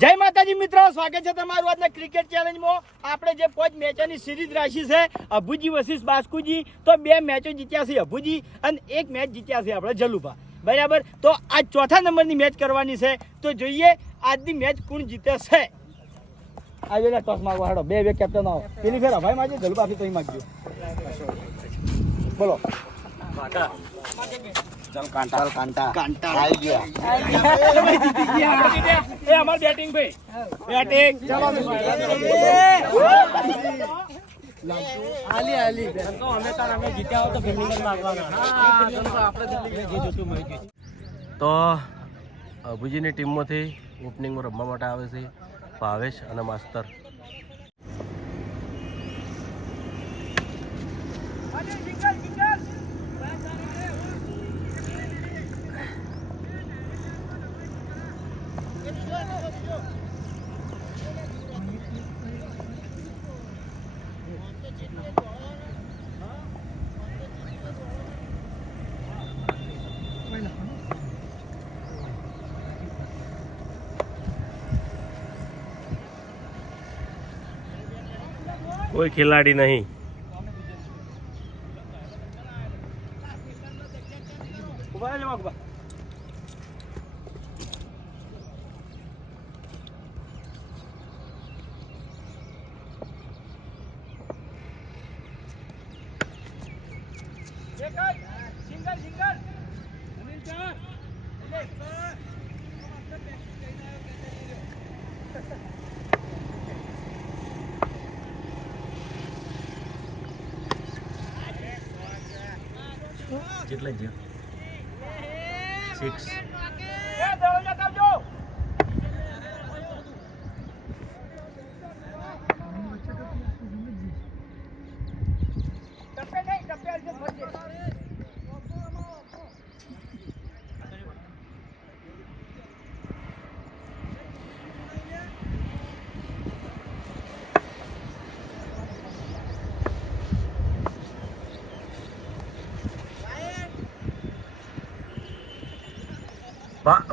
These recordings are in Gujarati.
જય માતાજી મિત્રો, સ્વાગત છે તમારું આજના ક્રિકેટ ચેલેન્જમાં. આપણે જે 5 મેચોની સિરીઝ રાખી છે અભુજી વર્સિસ બાસ્કુજી, તો 2 મેચો જીત્યા છે અભુજી અને 1 મેચ જીત્યા છે આપણે જલુભા. બરાબર, તો આજ ચોથા નંબરની મેચ કરવાની છે. તો જોઈએ આજની મેચ કોણ જીતે છે. આજે ટોસ મારવા હાડો, બે કેપ્ટન આવો. પેલી ફેર ભાઈ માગજો, જલુભા તો માગજો. બોલો ચલ કાંટા આવી ગયા. એ અમાર બેટિંગ ભાઈ, બેટિંગ ચલો આલી તો અમે જીત્યા હો તો ફિલ્ડિંગ મારવાના. તો અભુજીની ટીમમાંથી ઓપનિંગમાં રમવા માટે આવે છે ભાવેશ અને માસ્તર. કોઈ ખેલાડી નહીં. કેટલા છે? 6.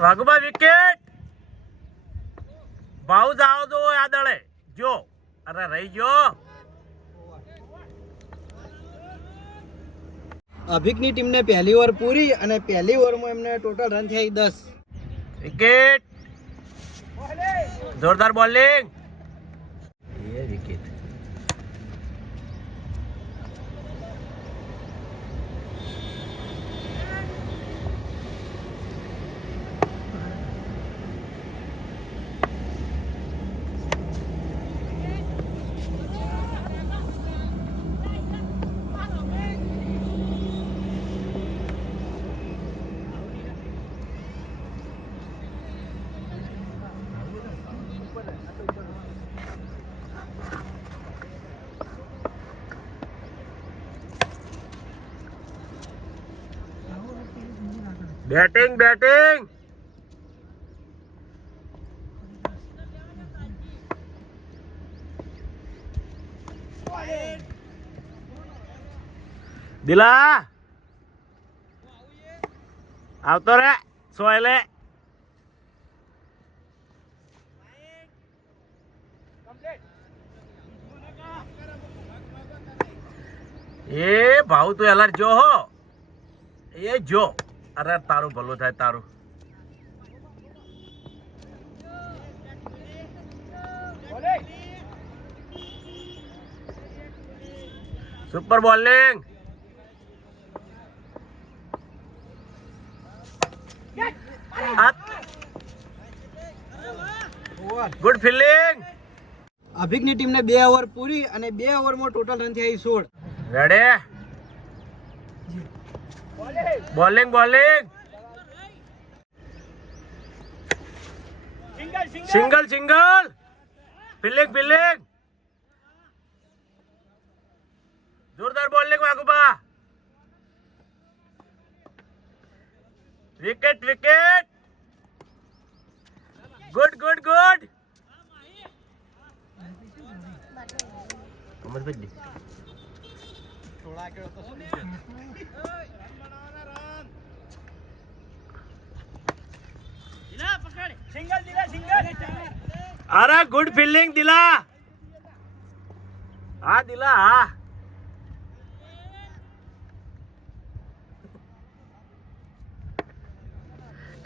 વાઘુબા વિકેટ ભાવ જાવ દો આદળે જો. અરે રહી ગયો. અભિકની ટીમને પહેલી ઓવર પૂરી અને પહેલી ઓવરમાં એમને ટોટલ રન થયા 10. વિકેટ, જોરદાર બોલિંગ. એ વિકેટ. બેટિંગ દિલા આવતો રે સોયલે. એ ભાવ તું એલાર જો હો એ જો. અરે તારું ભલું થાય તારું. Super bowling. Good fielding. અભિકની ટીમને 2 ઓવર પૂરી અને 2 ઓવરમાં ટોટલ રન થયા 16. રેડી. Bowling single fielding. જોરદાર બોલિંગ વાઘુબા. વિકેટ. ગુડ. કમર બદલી. સિંગલ અરે ગુડ ફિલ્ડિંગ દિલા. હા દિલા હા.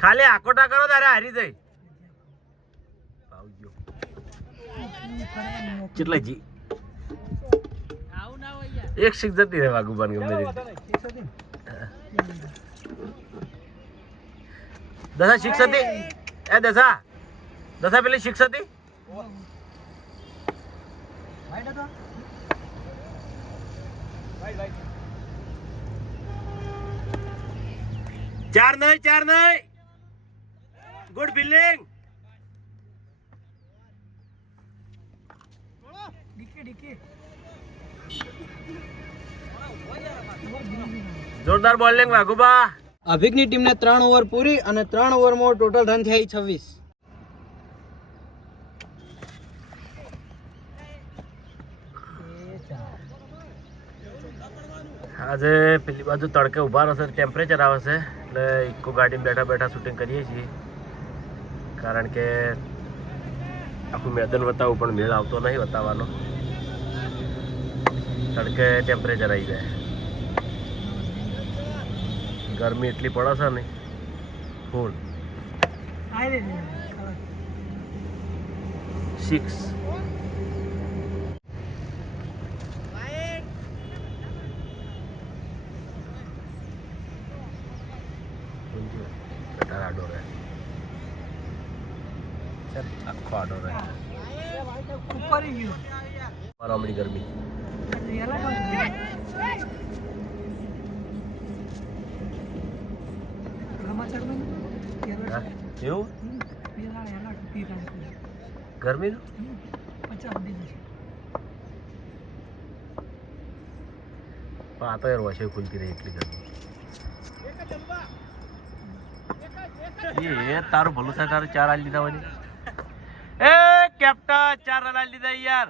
ખાલી આકોટા કરો તારે હારી જઈ. કેટલા જી એક સિક્સ જતી રહે વાઘુબાન ગમે રીતે. દશા સિક્સ હતી એ દશા પેલી સિક્સ હતી. ચાર નહીં ગુડ ફિલ્ડિંગ. જોરદાર બોલિંગ વાઘુબા. અભિકની ટીમને 3 ઓવર પૂરી અને 3 ઓવરમાં ટોટલ રન થયા 26. આજે પેલી બાજુ તડકે ઉભા રહેશે, ટેમ્પરેચર આવે છે એટલે ઇકો ગાડી બેઠા બેઠા શૂટિંગ કરીએ છીએ. કારણ કે આખું મેદાન બતાવવું પણ મેળ આવતો નહીં બતાવવાનો. તડકે ટેમ્પરેચર આવી જાય, ગરમી એટલી પડે છે ને ફૂલ. 6 આડો રહે, આખો આડો રહે. હમણી ગરમી એવું ગરમીનું પણ આ તો યાર વસે ખુલતી રહી એટલી ગરમી. એ તારું ભલું થાય, તારું 4 આલી દીધા હોય. એ કેપ્ટન 4 રન આલી દીધા યાર.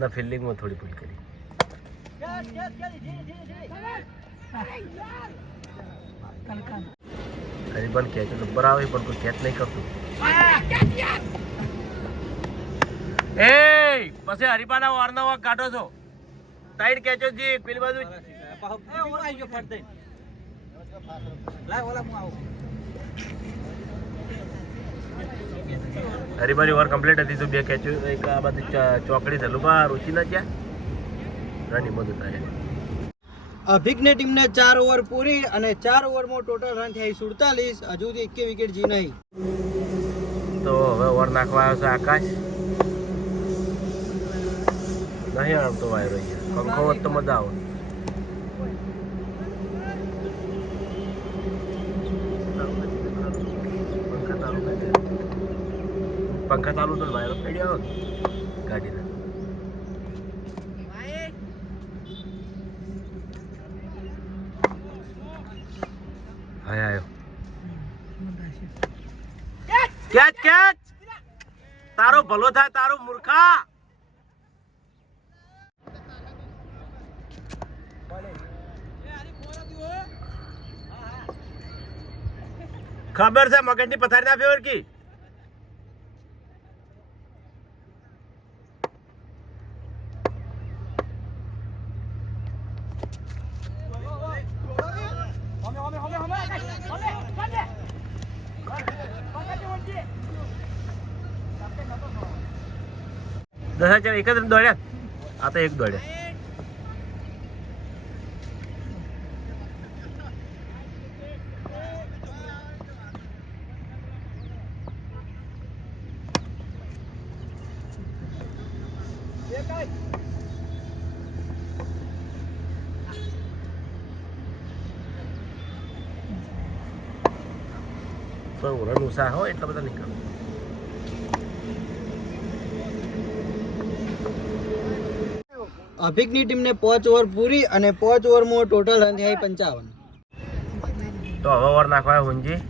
ના ફિલ્ડિંગમાં થોડી ભૂલ કરી. હરીબન કેચ ઉપર આવે પણ કોઈ કેચ નહીં કરતું. એ પછી હરીબાના વારના વાક કાઢો છો. સાઈડ કેચો જી પેલી બાજુ. હરીબાની ઓવર કમ્પ્લીટ હતી તો 2 કેચો, એક આ બાજુ ચોકડી છે લુબા રૂચી ના ત્યાં રની મદદ થાય. અભિકની ટીમને 4 ઓવર પૂરી અને 4 ઓવરમાં ટોટલ રન થયા 47. હજુ સુધી 1 વિકેટ જી નહીં. તો હવે ઓવર નાખવા આવ્યો છે આકાશ. નહીં આવતો વાયરો અહીંયા, પંખો હોત તો મજા આવે. પંખા ચાલુ તો વાયરો પડી આવ્યો ગાડીના. હા આવ્યો. કેચ કેચ, તારો ભલો થાય તારો મૂર્ખા. ખબર છે મગજની પથારી ના ફેવર કી. દસ ચાર એક જ દોડ્યા, આ તો એક દોડ્યા. રન ઉષા હોય એટલા બધા નીકળે. અભિકની ટીમને 5 ઓવર પૂરી અને 5 ઓવરમાં ટોટલ રન થયા 55. તો હવે ઓવર નાખવા હુંજી.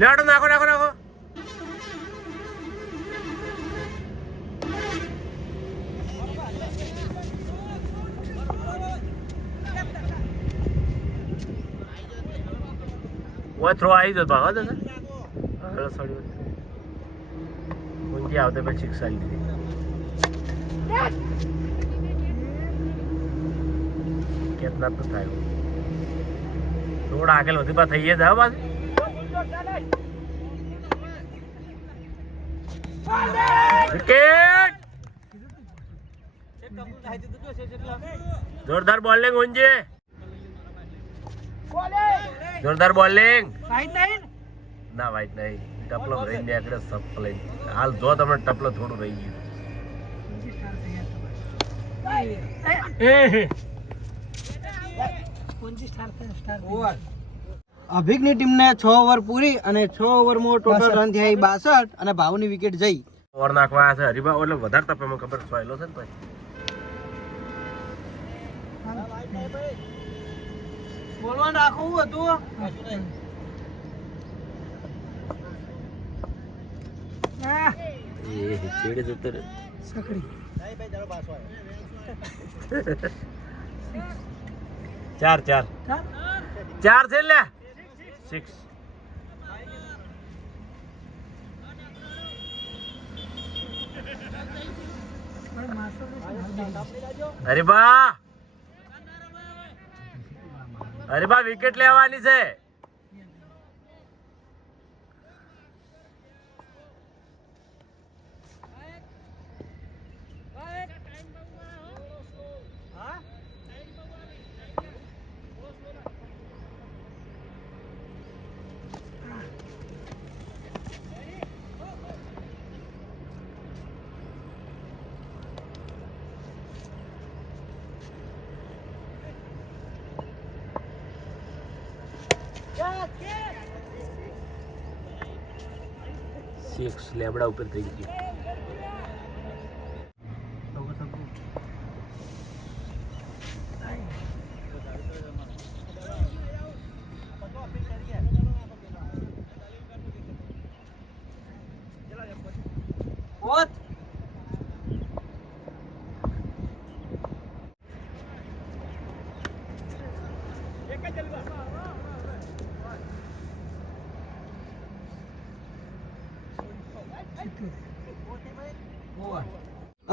લેડો નાખો નાખો નાખો. वो थ्रो आई तो भागा था ना सॉरी उनकी आवते पे 6 साल दी कितना तो था थोड़ा आगे होती बात है ये था बात विकेट जोरदार बॉलिंग उनजे जोरदार बॉलिंग ના વાઈટ નહીં ટપલો રહી ને આગળ સપ લઈ હાલ જો તમને ટપલો થોડું રહી ગયું અભિકની ટીમને 6 ઓવર પૂરી અને 6 ઓવરમાં ટોટલ રન થયા 62 અને ભાવની વિકેટ જઈ. ઓવર નાખવા છે હરીબા એટલે વધારે તપે મને ખબર સોયલો છે ને ભાઈ બોલવા રાખવું હતું એ છેડે જતો રે સકડી 4 છે લે 6 હરીબા વિકેટ લેવાની છે સિક્સ લેબડા ઉપર થઈ ગયું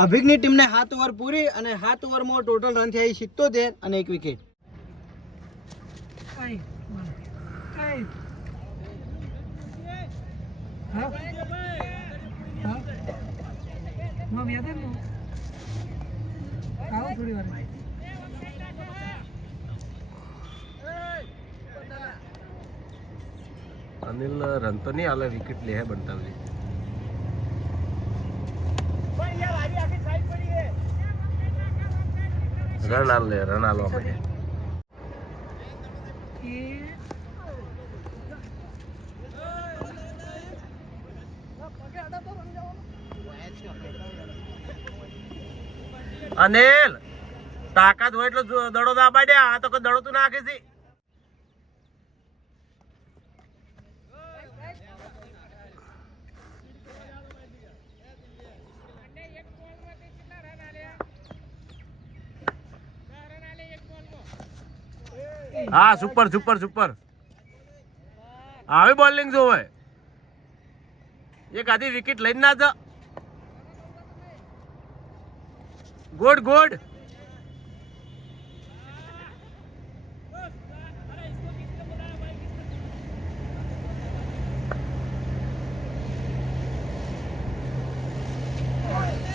અભિકની ટીમને 7 ઓવર પૂરી અને 7 ઓવરમાં ટોટલ રન થયા 77 અને 1 વિકેટ. અનિલ રન તો નહીં હાલે વિકેટ લે બનતા રન હાલવા પડે અનિલ તાકાત હોય એટલો દડો દાબાડ્યા આ તો કોઈ દડો તું નાખે છે હા સુપર સુપર સુપર આવી બોલિંગ જોવે એક આધી વિકેટ લઈને ના જા ગુડ ગુડ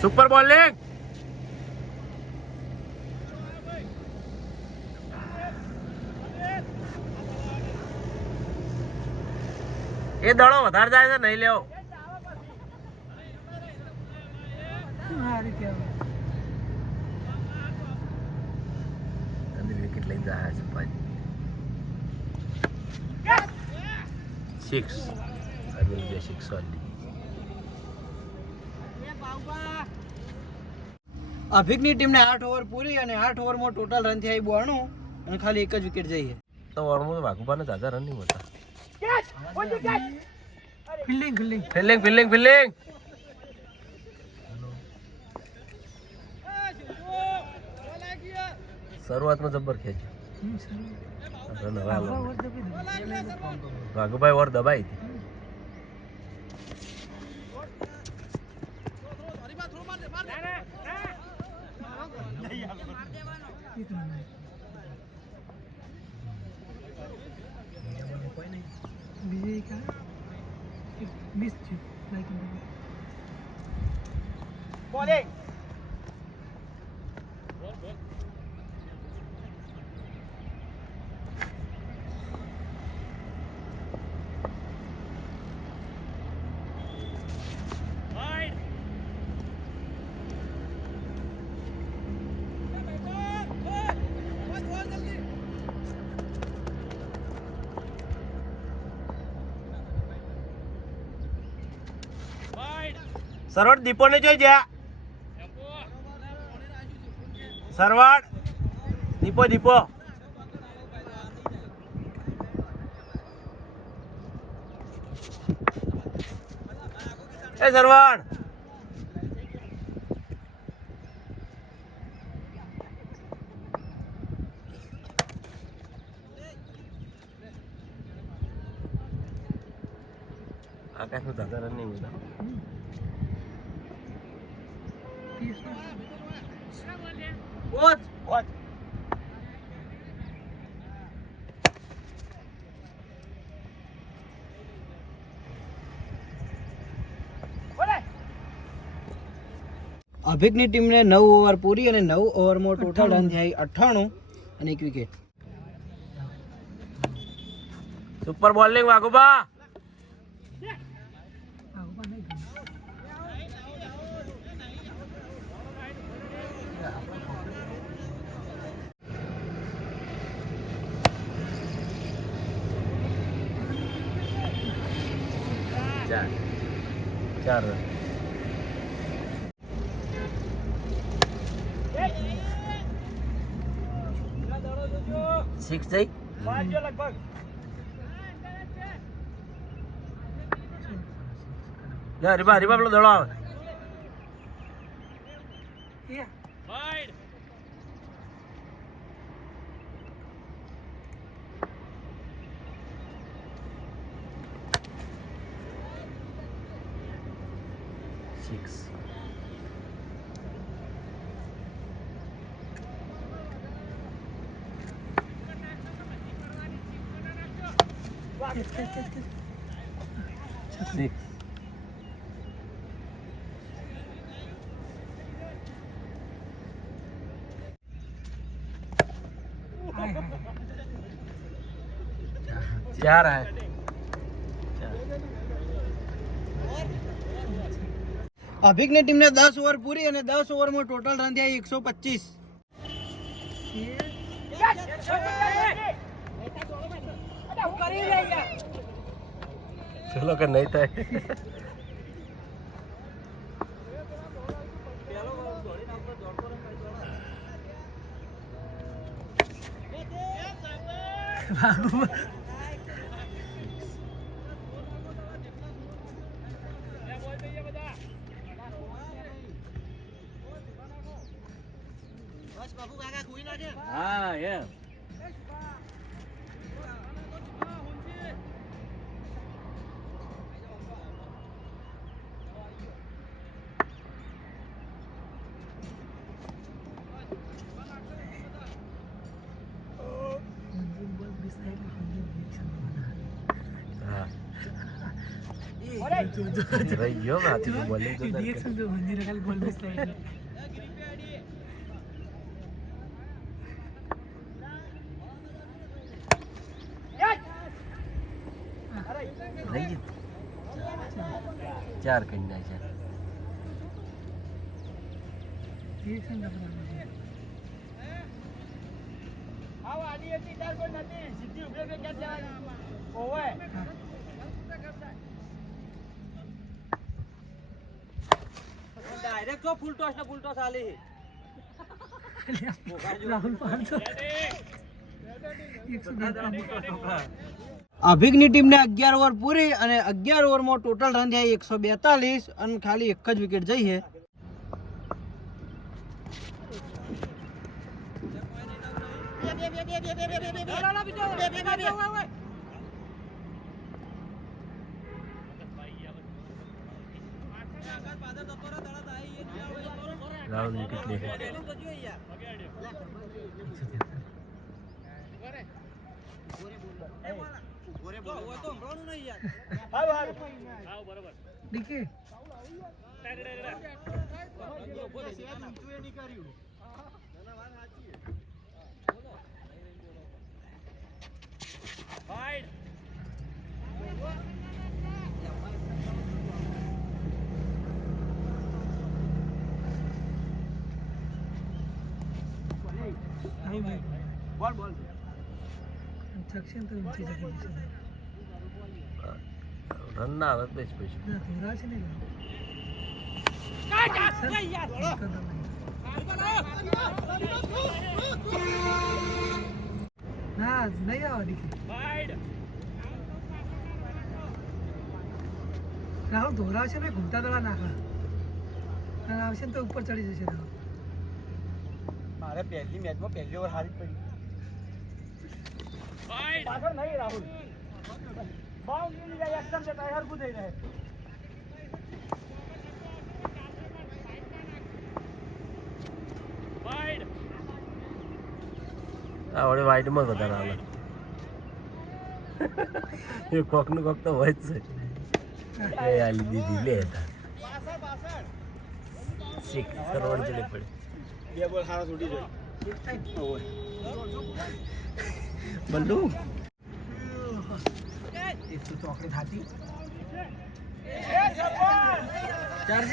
સુપર બોલિંગ એ દડો વધારે જાય છે નહીં લેવો વિકેટ લઈને જાય છે ભાઈ 6 અનિલ બે 6 ઓનલી અભિકની ટીમને 8 ઓવર પૂરી અને 8 ઓવરમાં ટોટલ રન થયા 92 અને ખાલી 1 જ વિકેટ જઈ. તો ઓવરમાં તો વાઘુબાને 1000 રન નહીં મળતા ફિલ્ડિંગ શરૂઆતમાં જબર ખેંચ્યું વાઘુભાઈ ઓર દબાઈ હતી. બોલિંગ સરવડ દીપો ને જોઈ જા. સરવડ દીપો એ સરવડ આકાશ નું દાદા રન નહીં બધા. What? અભિકની ટીમને 9 ઓવર પૂરી અને 9 ઓવરમાં ટોટલ રન થયા 98 અને 1 વિકેટ. Super bowling વાઘુબા. ચાર રન. સિક્સ થઈ. લગભગ રીબા પેલો દડો આવે. સિક્સ. સિક્સ. चार है. અભિકની ટીમને 10 ઓવર પૂરી અને 10 ઓવરમાં ટોટલ રન થયા 125. चलो कर नहीं था. हाँ yeah. रहियो माथि बोलिङ तो रिएक्सन तो भन्दिरा खाली बोल बस्छ नहीं चार कन्या है रिएक्सन तो આવો આડી હતી તાર કોઈ નથી સીધી ઉભે ઉભે ક્યાં જવાની ઓવે ડાયરેક્ટ જો ફૂલ ટોસ આલે રાહુલ 500 110 અભિગની ટીમને 11 ઓવર પૂરી અને 11 ઓવરમાં ટોટલ રન થયા 142 અને ખાલી એક જ વિકેટ જઈ છે. રાહુલ વિકેટ લે ડીકે બોલ બોલ સક્ષમ તો ઊંચી જગ્યાએ છે. રન ના આવે બેસ પછી ના થોડા છે ને ના નહીં આવે ડીકે રાહુલ ધોરા છે ને ઘૂમતા દડા નાખા અને આવશે ને તો ઉપર ચડી જશે રાહુલ. મારે પહેલી મેચમાં પહેલી ઓવર હારી પડી. પાછળ નહીં રાહુલ. બાઉન્ડ્રી જાય એકદમ જતા હરખું થઈ રહે. આ વડે વાઈડમાં વધારે આવે એ કોકનું કોક તો હોય જ છે. એ આલી દીધી લે હતા સિક્સ સરવડ ચડી પડે. બે બોલ હારા છૂટી જાય. બલ્લુ ચોકડી ખાતી ચાર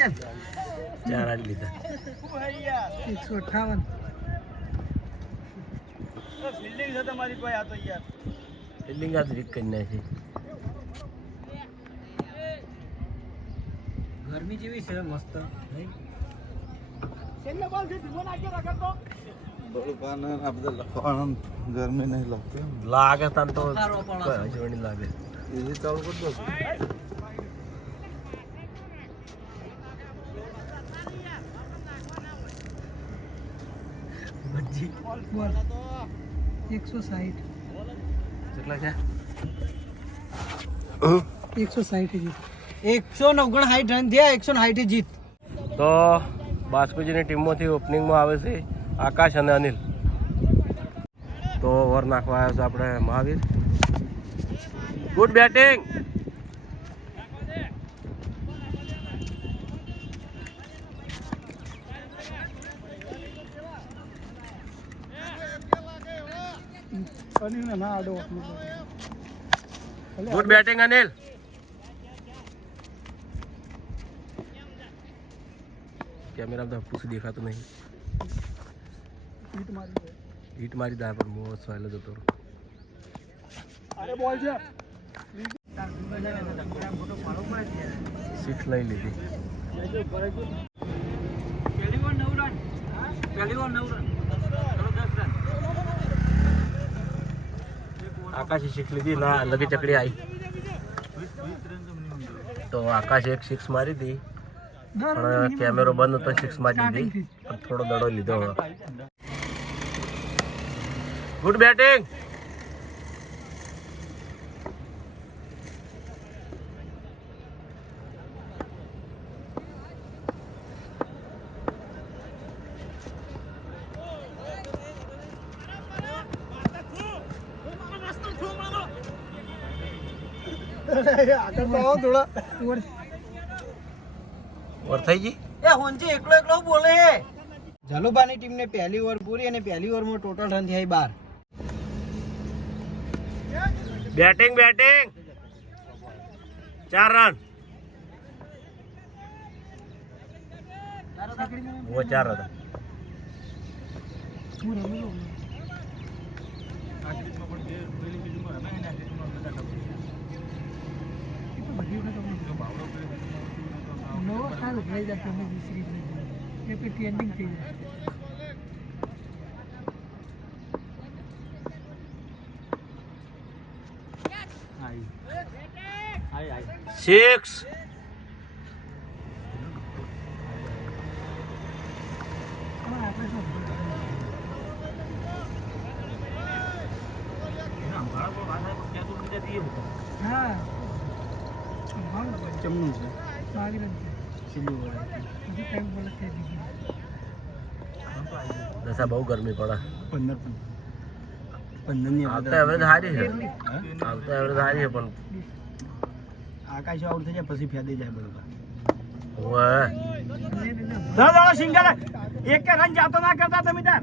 આલી લીધા. 158 ફિલ્ડિંગ છે તમારી કોઈ આ તો યાર. ફિલ્ડિંગ આ વીક કરી નાખી. ગરમી જેવી છે મસ્ત છેલ્લે બોલ છે ધીમો નાખ્યો રખડતો. ગરમી નહીં લાગતી લાગે તને તો સારો પણ હશે. જોણી લાગે. એ ચાલુ કરી દો ભજી બોલ 160 કેટલા છે? 160 જીત 159 રન થયા 160 જીત. તો બાસ્કુજીની ટીમમાંથી ઓપનિંગમાં આવે છે આકાશ અને અનિલ. તો ઓવર નાખવા આવ્યો છે આપણે Mahavir. Good batting. Good batting Anil. કેમેરામાં તો પૂછું દેખાતું નહીં. હીટ મારી દા પણ બહુ સહેલો જતો રહ્યો. અરે બોલ છે. સિક્સ લઈ લીધી. આકાશે સિક્સ લીધી ના લગી ચકડી આવી. તો આકાશે એક સિક્સ મારી હતી પણ કેમેરો બંધ હતો. સિક્સ મારી દીધી પણ થોડો દડો લીધો. Good batting. ઓવર થઈ ગઈ. એ હોંજે એકલો એકલો બોલે હે. જલુબાની ટીમને પહેલી ઓવર પૂરી અને પહેલી ઓવરમાં ટોટલ રન થયા 12. Batting batting 4 run. वो 4 હતા. એન્ડિંગ થઈ જાય. સિક્સ ચમનું છે દશા બહુ ગરમી પડે 15 ની આવતા એવરેજ સારી છે આવતા એવરેજ સારી છે પણ આકાશ આઉટ થઈ જાય પછી ફેદી જાય બરોબર ઓવે દોડો સિંગલ એક કે રન જાતો ના કરતા તમે તાર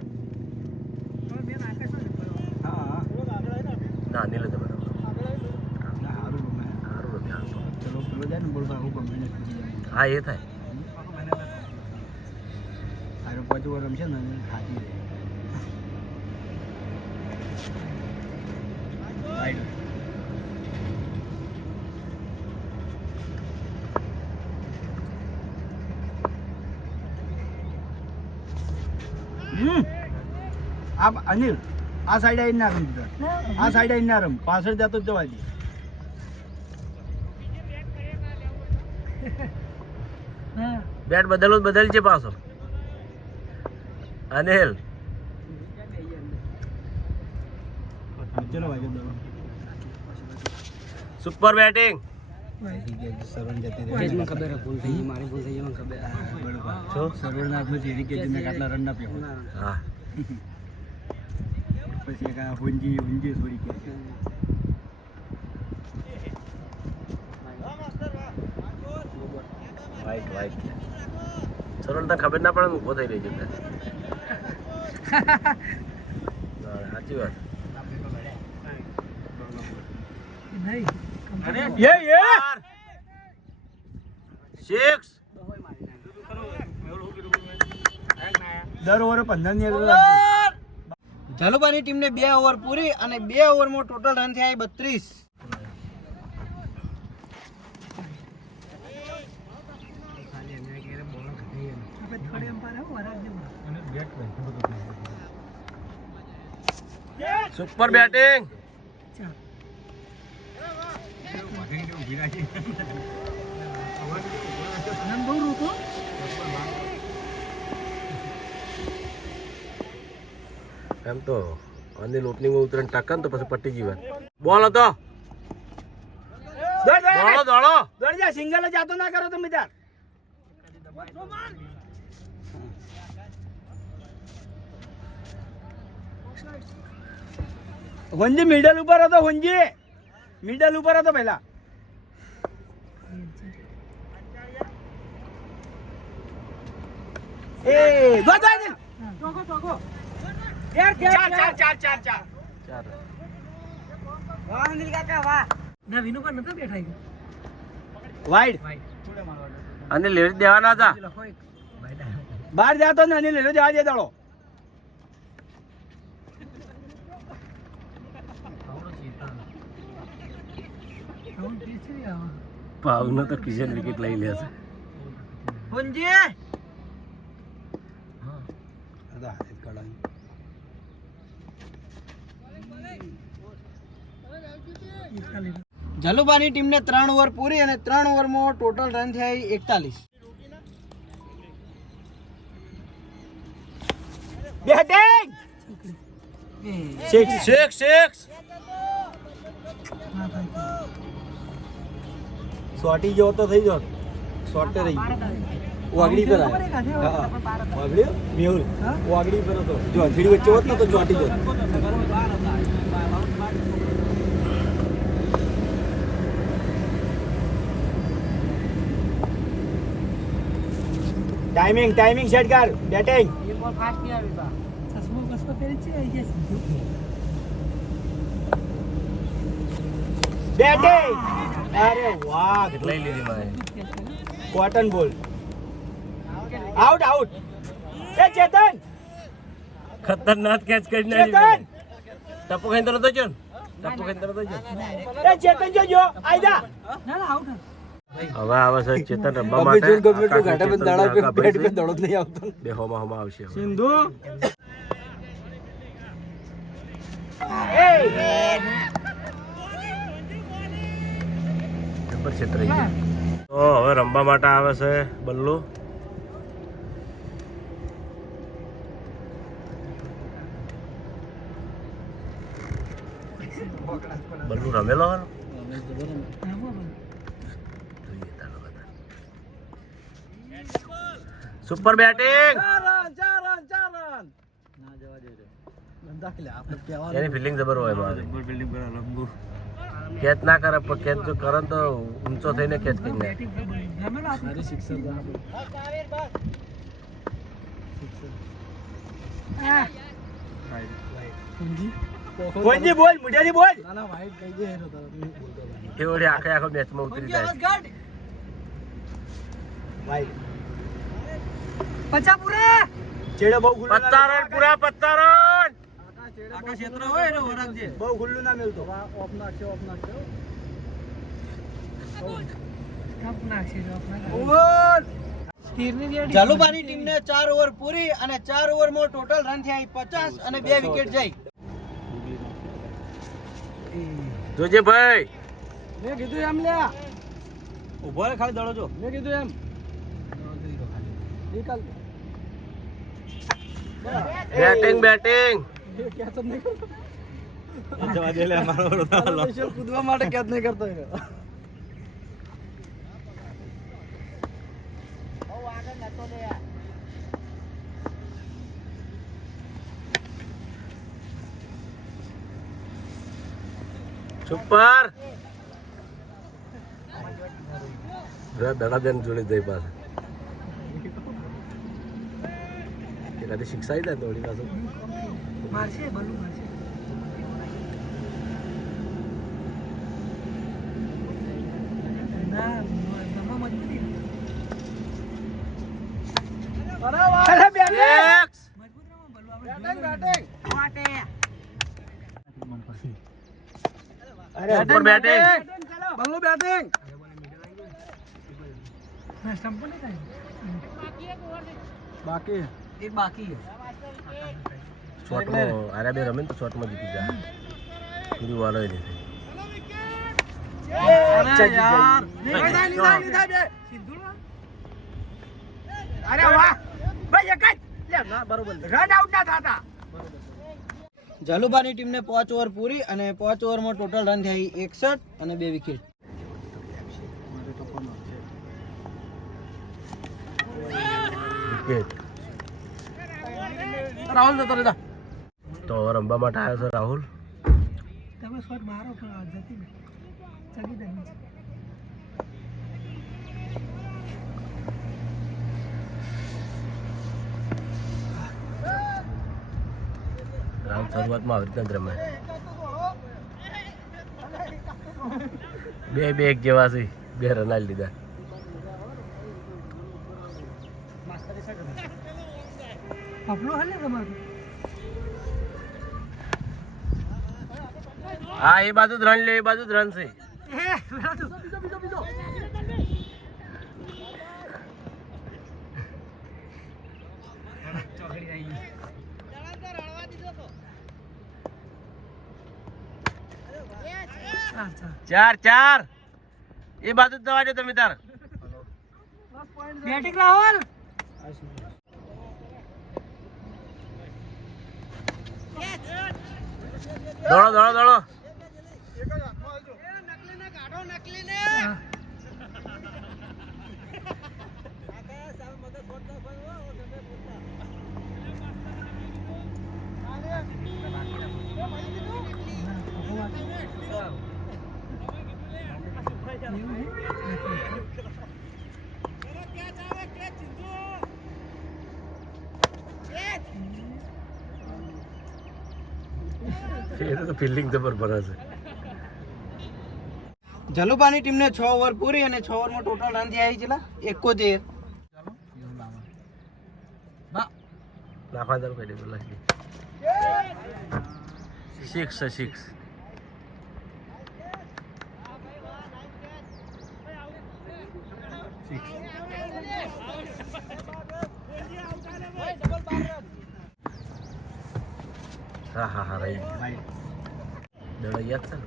હા ના નહીં લેતો બરાબર સારું સારું નથી આવતું. ચલો પેલો જાય ને બોલ હું કમ્પ્લેન હા એ થાય આરો પાછું વાર રમશે ને ખાતી રહે રાઈટ આ અનિલ આ સાઈડ આવીને ના રમ આ સાઈડ આવીને ના રમ પાછળ જતો જ જવા દે બેટ બદલવું બદલ છે પાછો અનિલ ચલો ભાઈ સુપર બેટિંગ સરવણ જતી રહી ખબર ભૂલ થઈ મારી ભૂલ થઈ ખબર બરોબર સરવણ ના હાથમાં જેરી કે જીને આટલા રન ના પીવો હા પછી એક હુંજી છોડી કે રાઈટ રાઈટ સરોન તને ખબર ના પડે ને ઊભો થઈ રહી છે સાચી વાત સિક્સ દર ઓવર 15 ની ઝાલુબાની ટીમને 2 ઓવર પૂરી અને 2 ઓવરમાં ટોટલ રન થયા 32. સુપર બેટિંગ એમ તો અનિલ ઓપનિંગમાં ઉતરે ટકન તો પછી પટી ગઈ વાત બોલ હતો દોડો દોડો દોડ જા સિંગલ જાતો ના કરો તમે તાર હોંજી મિડલ ઉપર હતો હોંજી મિડલ ઉપર હતો પહેલા એ દો દો દો ટોકો ચાર વાહ અનિલ કાકા વાહ ના વિનુ પર નતો બેઠા વાઈડ અનિલ લેડી દેવાના હતા બહાર જાતો ને અનિલ લેડો જવા દે દાડો ભાવનો તો કિશન વિકેટ લઈ લે છે પુંજી ઝાલુબાની ટીમને 3 ઓવર પૂરી અને 3 ઓવરમાં ટોટલ રન થયા 41. બેટિંગ સિક્સ શોર્ટી જેવો તો થઈ ગયો શોર્ટ રહી વાગડી પર વાગડી મેહુલ વાગડી પર હતો જો અંધેરી વચ્ચે હોત ને તો ચોટી જતો ટાઈમિંગ સેટ કર બેટિંગ બેટિંગ અરે વાહ લઈ લીધી મારે કોટન બોલ આઉટ એ ચેતન ખતરનાક કેચ કરી ચેતન ટપુ ખાઈ તરત જ ટપુ ખાઈ તરત જ એ ચેતન જોજો આઈદા હવે આવે છે ચેતન રમવા માટે બે હોમાં આવશે હવે. સિંધુ બરાબર છેતરાઈ ગયું. તો હવે રમવા માટે આવે છે બલ્લુ. બલ્લુ રમેલો હોય સુપર બેટિંગ. એની ફિલ્ડિંગ જબર હોય મારી. કેચ ના કરે પણ કેચ જો કરે તો ઊંચો થઈને કેચ કરી નાખે. ભોજી બોલ, મુઢિયાજી બોલ. એ વળી આખે આખો મેચમાં ઉતરી જાય. ચેડો બહુ ખુલ્લું 50 રન પૂરા 50 રન. બહુ ખુલ્લું ના મેલતો. જલુબાની ટીમને 4 ઓવર પૂરી અને 4 ઓવરમાં ટોટલ રન થયા 50 અને 2 વિકેટ જઈ. જોજે ભાઈ. મેં કીધું એમ લ્યા. ઉભો રે ખાલી દડો જો. મેં કીધું એમ. નિકાલ. Batting batting. જવા દે લે મારો સ્પેશિયલ કૂદવા માટે કેચ નહીં કરતો એ. સુપર. દડા દેન જોડી જઈ પાસે એકાદી શિક્ષા આવી જાય થોડી પાછું મારશે બલ્લુ મારશે. અરે બેટિંગ. સિક્સ. અરે સુપર બેટિંગ. બલ્લુ બેટિંગ. બાકી એક બાકી છે. શોર્ટમાં આર્યા બે રમે ને તો શોર્ટમાં જીતી જાય. પૂરી વાળો નહીં અરે વાહ ભાઈ એક જ લે ના બરોબર રન આઉટ ના થાતા. જલુબાની ટીમને 5 ઓવર પૂરી અને 5 ઓવરમાં ટોટલ રન થયા 61 અને 2 વિકેટ. વિકેટ. રાહુલ જતો રહેતા. તો હવે રમવા માટે આવ્યો છે રાહુલ. તમે શોટ મારો પણ જતી ને ચગી દે. રાહુલ શરૂઆતમાં આવી રીતના જ રમે. બે એક જેવા છે. 2 રન આલી લીધા. હા એ બાજુ જ રન લે. એ બાજુ જ રન છે. ચાર એ બાજુ જ દવા દો તમે તાર. બેટિંગ રાહુલ. દોડો. તો ફિલ્ડિંગ જબરજસ્ત છે. જલુબાની ટીમને 6 ઓવર પૂરી અને 6 ઓવરમાં ટોટલ રન થયા 71. નાખવા ચાલુ કરી દીધું. સિક્સ. હા રહી દડો યાદ છે ને.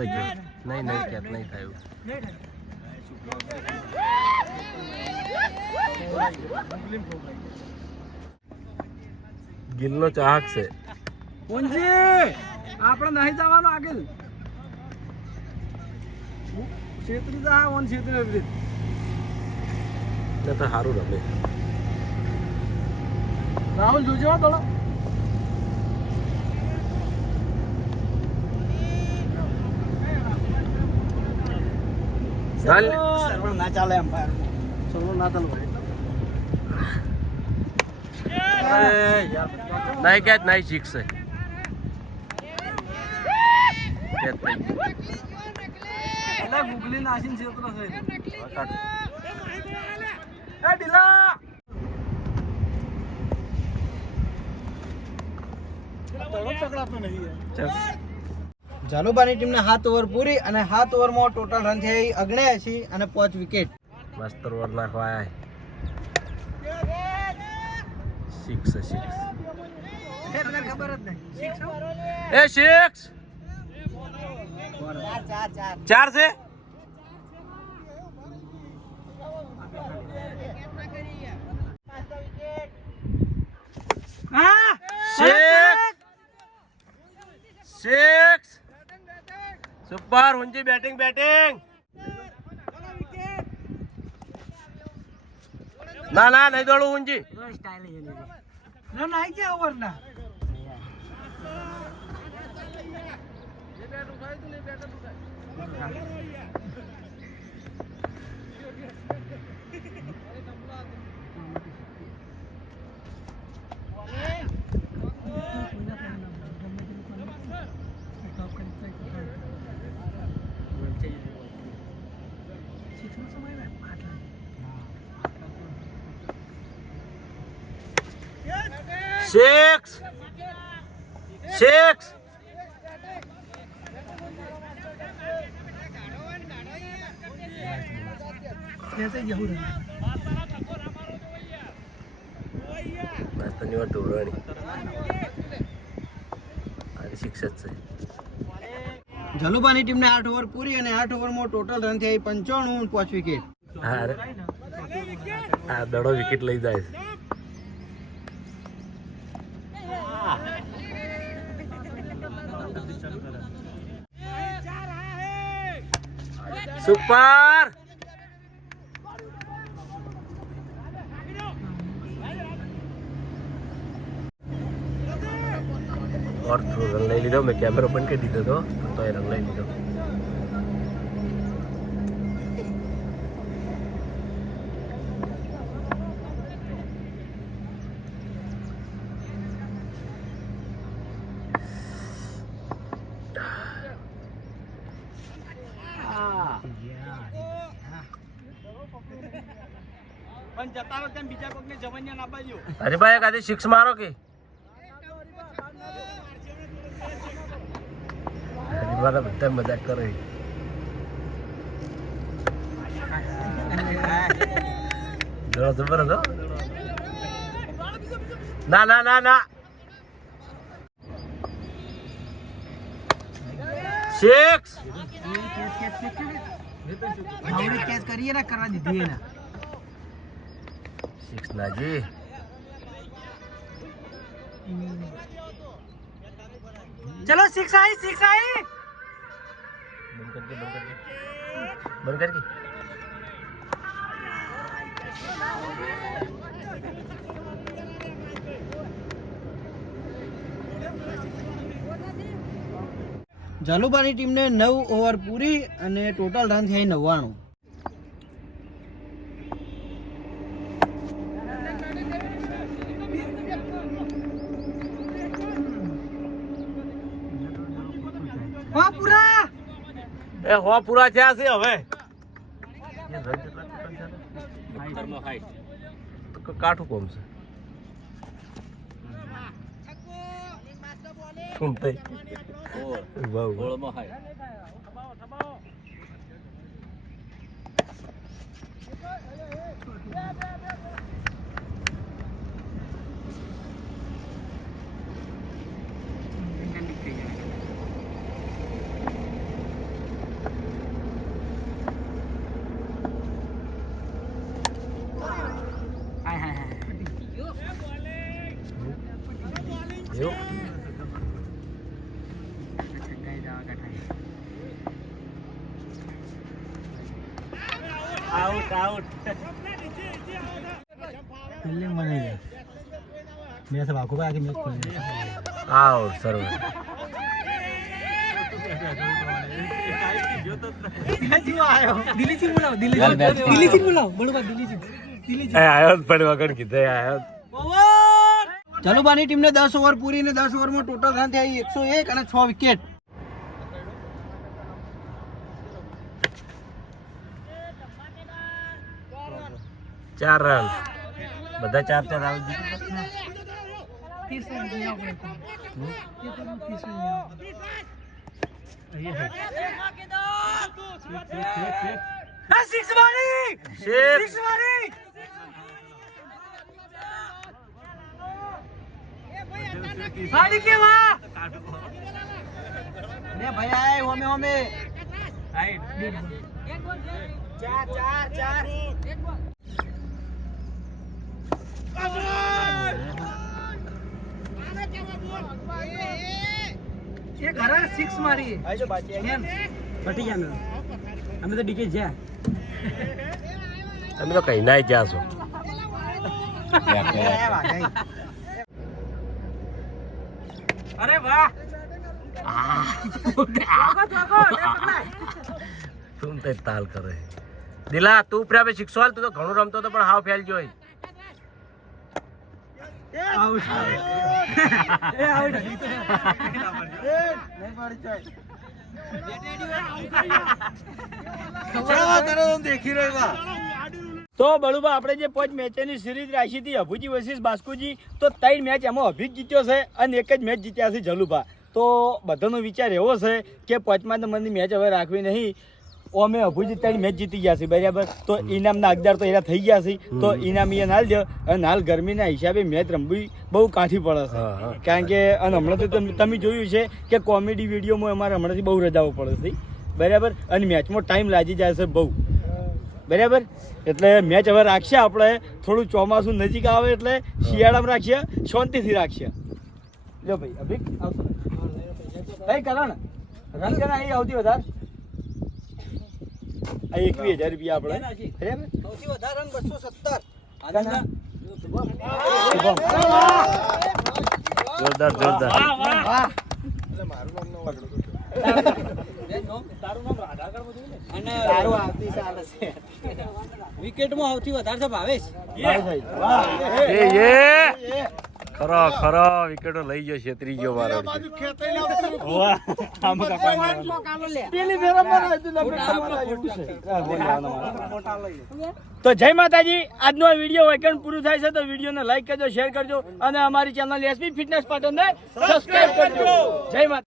લઈ ગયો નહીં કેચ નહીં થયું. ગિલનો ચાહક છે. આપણે નહીં જવાનું આગળ છેતરી જા ઓન છેતરી ને તો સારું રમે. રાહુલ જોજો થોડો ચાલ સર્વર ના ચાલે એમ્પાયર સર્વ ના ચાલો નહીં કેચ નહીં શીખશે. કેચ થઈ ગયું. એટલે ગુગલી નાસીન છેતરો છે એ ઢીલા જાલુબાની ટીમને 7 ઓવર પૂરી અને 7 ઓવરમાં ટોટલ રન થઈ 79 અને 5 વિકેટ. મસ્ત ઓવર નાખવાય. સિક્સ ખબર જ નહીં એ સિક્સ 4 છે. Six super. હુંજી બેટિંગ ના નહીં દોડું હુંજી. ના ના ગયા ઓવર ના સિક્સ નાસ્તાની વાત ઢોળવાની અને સિક્સ જ છે. જલુબાની ટીમને 8 ઓવર પૂરી અને 8 ઓવરમાં ટોટલ રન થઈ 95 અને 5 વિકેટ. આ દડો વિકેટ લઈ જાય છે. સુપર. और रन लई लीधो. मैं कैमरा बंद कर दीधो तो रन लई लीधो. પણ જતા વખતે બીજા કોકને જવાનિયા ના બાજુ. अरे भाई एक आधी सिक्स मारो के. अरे बारा બધા મજાક કરે. દડો જબર હતો. ના સિક્સ. બાઉન્ડરી કેચ કરીએ ને કરવા દીધી એના સિક્સ ના જી. ચલો 6 आई બંધ કરકે જાલુબાની ટીમને 9 ઓવર પૂરી અને ટોટલ રન થઈ 99. એ હો પૂરા થયા છે હવે. કાઠું કોમ છે શું થઈ આઉટ આઉટ ફિલ્ડિંગ મને મેં सब आंखों पे आके मैच खोल दिया આઉટ સર્વર दिल्ली से बुलाओ दिल्ली से बुलाओ बड़ो बात दिल्ली से આયો પણ વગર કીધે આયો જલુબાની ટીમને 10 ઓવર પૂરી ને 10 ઓવરમાં ટોટલ રન થયા 101 અને 6 વિકેટ. ચાર રન બધા ચાર ચાર આવી ને ભાઈ આય હોમે હોમે ये घरा 6 मारी है जो बाकी है फटी जाने हमें तो डीके जा તમે તો કઈ ના જાશો अरे वाह તું તે તાલ કરે દિલા તું પ્રા બે શિક્ષવાલ તું તો ઘણું રમતો તો પણ હાવ ફેલ જોઈ आउट ए आउट नहीं पड़ी चाहिए देखी रहेगा તો બળુભા આપણે જે 5 મેચની સિરીઝ રાખી હતી અભુજી વર્સિસ બાસ્કુજી તો 3 મેચ એમાં અભિક જીત્યો છે અને એક જ મેચ જીત્યા છે જલુભા. તો બધાનો વિચાર એવો છે કે 5મા નંબરની મેચ હવે રાખવી નહીં. અમે અભુજી 3 મેચ જીતી ગયા છે બરાબર. તો ઇનામના હકદાર તો એના થઈ ગયા છે. તો ઇનામ એ નાલ દે અને હાલ ગરમીના હિસાબે મેચ રમવી બહુ કાઠી પડે છે. કારણ કે અને હમણાં તો તમે જોયું છે કે કોમેડી વિડીયોમાં અમારે હમણાંથી બહુ રજાઓ પડે છે બરાબર. અને મેચમાં ટાઈમ લાગી જાય છે બહુ બરાબર. એટલે મેચ હવે રાખશે આપણે થોડું ચોમાસું નજીક આવે એટલે શિયાળામાં રાખીએ શાંતિથી રાખીએ. લો ભાઈ અભિક આવતો ભાઈ કરણ રન કરા અહીં આવતી વધારે આ 21,000 રૂપિયા આપણે બરાબર. સૌથી વધારે રન 217 જોરદાર જોરદાર વિકેટમાં સૌથી વધારે છે ભાવેશ. ખરો ખરો વિકેટો લઈ ગયો છેતરી ગયો મારો તો જય માતાજી. આજનો આ વિડીયો વેકેન્ડ પૂરું થાય છે તો વિડીયોને લાઈક કરજો, શેર કરજો અને અમારી ચેનલ એસપી ફિટનેસ પાટણને સબસ્ક્રાઇબ કરજો. જય માતા.